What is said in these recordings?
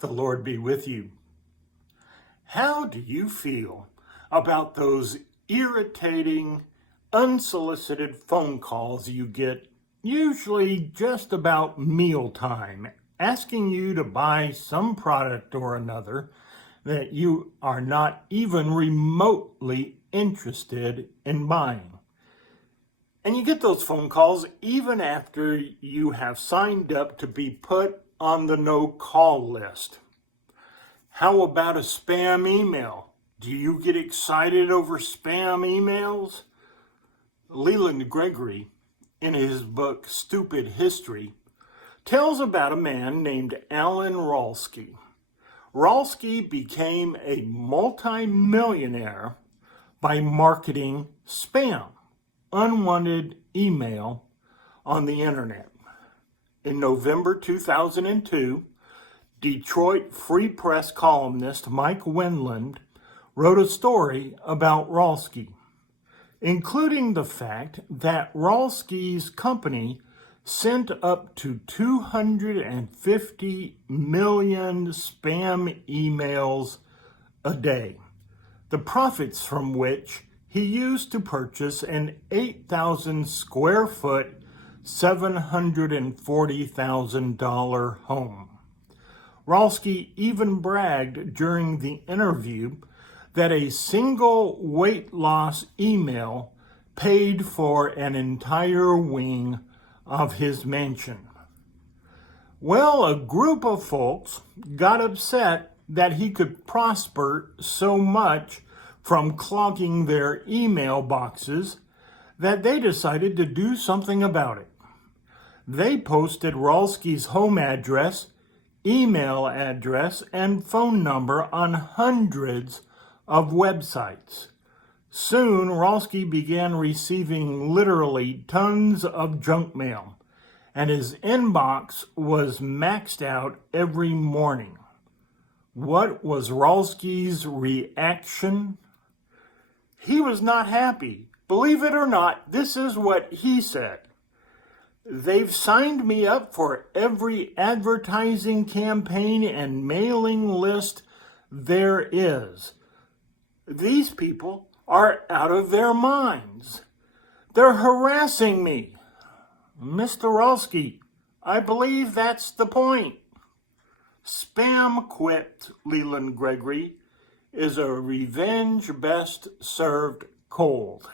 The Lord be with you. How do you feel about those irritating, unsolicited phone calls you get, usually just about mealtime, asking you to buy some product or another that you are not even remotely interested in buying? And you get those phone calls even after you have signed up to be put on the no-call list. How about a spam email? Do you get excited over spam emails? Leland Gregory, in his book Stupid History, tells about a man named Alan Ralsky. Ralsky became a multi-millionaire by marketing spam, unwanted email on the internet. In November 2002, Detroit Free Press columnist Mike Wendland wrote a story about Ralsky, including the fact that Ralsky's company sent up to 250 million spam emails a day, the profits from which he used to purchase an 8,000 square foot, $740,000 home. Ralsky even bragged during the interview that a single weight loss email paid for an entire wing of his mansion. Well, a group of folks got upset that he could prosper so much from clogging their email boxes that they decided to do something about it. They posted Ralsky's home address, email address, and phone number on hundreds of websites. Soon, Ralsky began receiving literally tons of junk mail, and his inbox was maxed out every morning. What was Ralsky's reaction? He was not happy. Believe it or not, this is what he said. They've signed me up for every advertising campaign and mailing list there is. These people are out of their minds. They're harassing me. Mr. Ralsky, I believe that's the point. Spam, quipped Leland Gregory, is a revenge best served cold.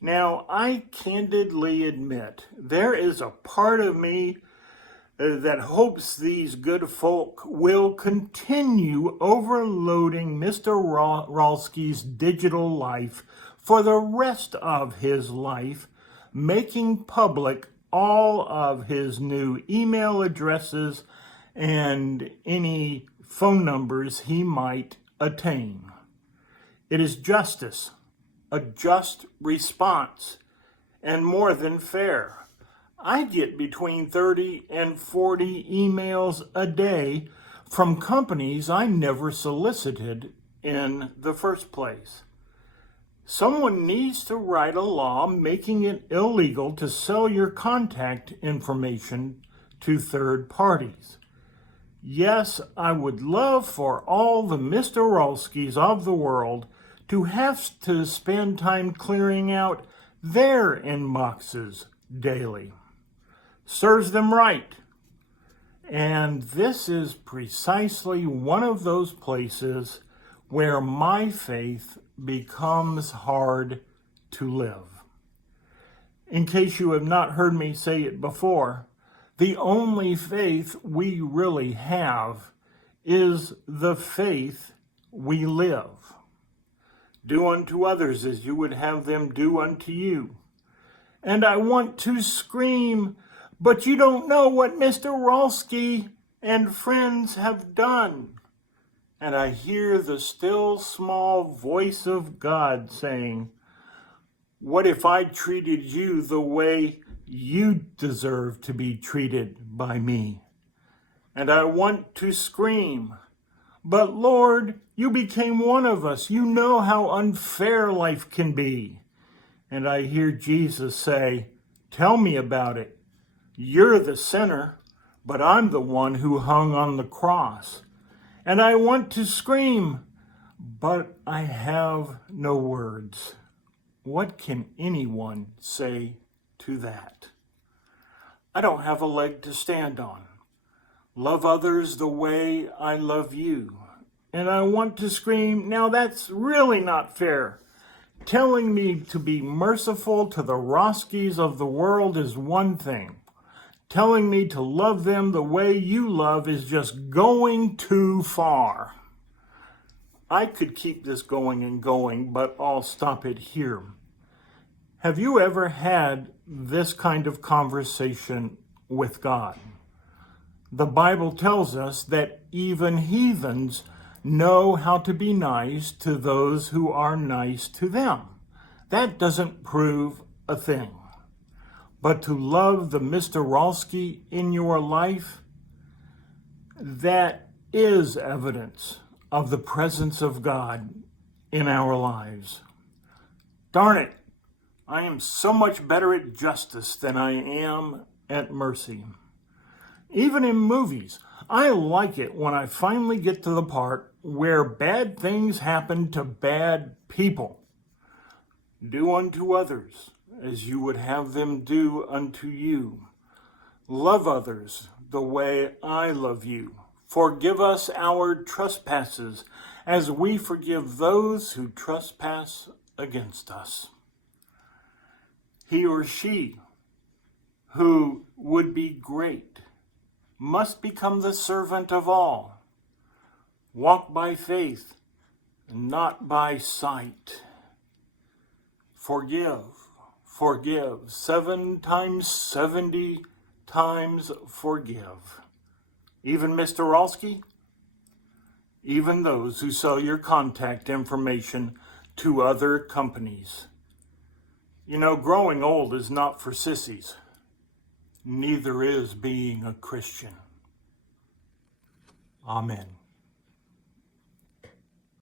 Now, I candidly admit there is a part of me that hopes these good folk will continue overloading Mr. Ralsky's digital life for the rest of his life, making public all of his new email addresses and any phone numbers he might attain. It is justice, a just response, and more than fair. I get between 30 and 40 emails a day from companies I never solicited in the first place. Someone needs to write a law making it illegal to sell your contact information to third parties. Yes, I would love for all the Mr. Ralskys of the world to have to spend time clearing out their inboxes daily. Serves them right. And this is precisely one of those places where my faith becomes hard to live. In case you have not heard me say it before, the only faith we really have is the faith we live. Do unto others as you would have them do unto you. And I want to scream, but you don't know what Mr. Ralsky and friends have done. And I hear the still small voice of God saying, what if I treated you the way you deserve to be treated by me? And I want to scream, but Lord, you became one of us. You know how unfair life can be. And I hear Jesus say, tell me about it. You're the sinner, but I'm the one who hung on the cross. And I want to scream, but I have no words. What can anyone say to that? I don't have a leg to stand on. Love others the way I love you. And I want to scream, now that's really not fair. Telling me to be merciful to the Roskis of the world is one thing. Telling me to love them the way you love is just going too far. I could keep this going and going, but I'll stop it here. Have you ever had this kind of conversation with God? The Bible tells us that even heathens know how to be nice to those who are nice to them. That doesn't prove a thing. But to love the Mr. Rolski in your life, that is evidence of the presence of God in our lives. Darn it, I am so much better at justice than I am at mercy. Even in movies, I like it when I finally get to the part where bad things happen to bad people. Do unto others as you would have them do unto you. Love others the way I love you. Forgive us our trespasses as we forgive those who trespass against us. He or she who would be great must become the servant of all. Walk by faith, not by sight. Forgive. 7 times 70 times forgive. Even Mr. Rolski? Even those who sell your contact information to other companies. You know, growing old is not for sissies. Neither is being a Christian. Amen.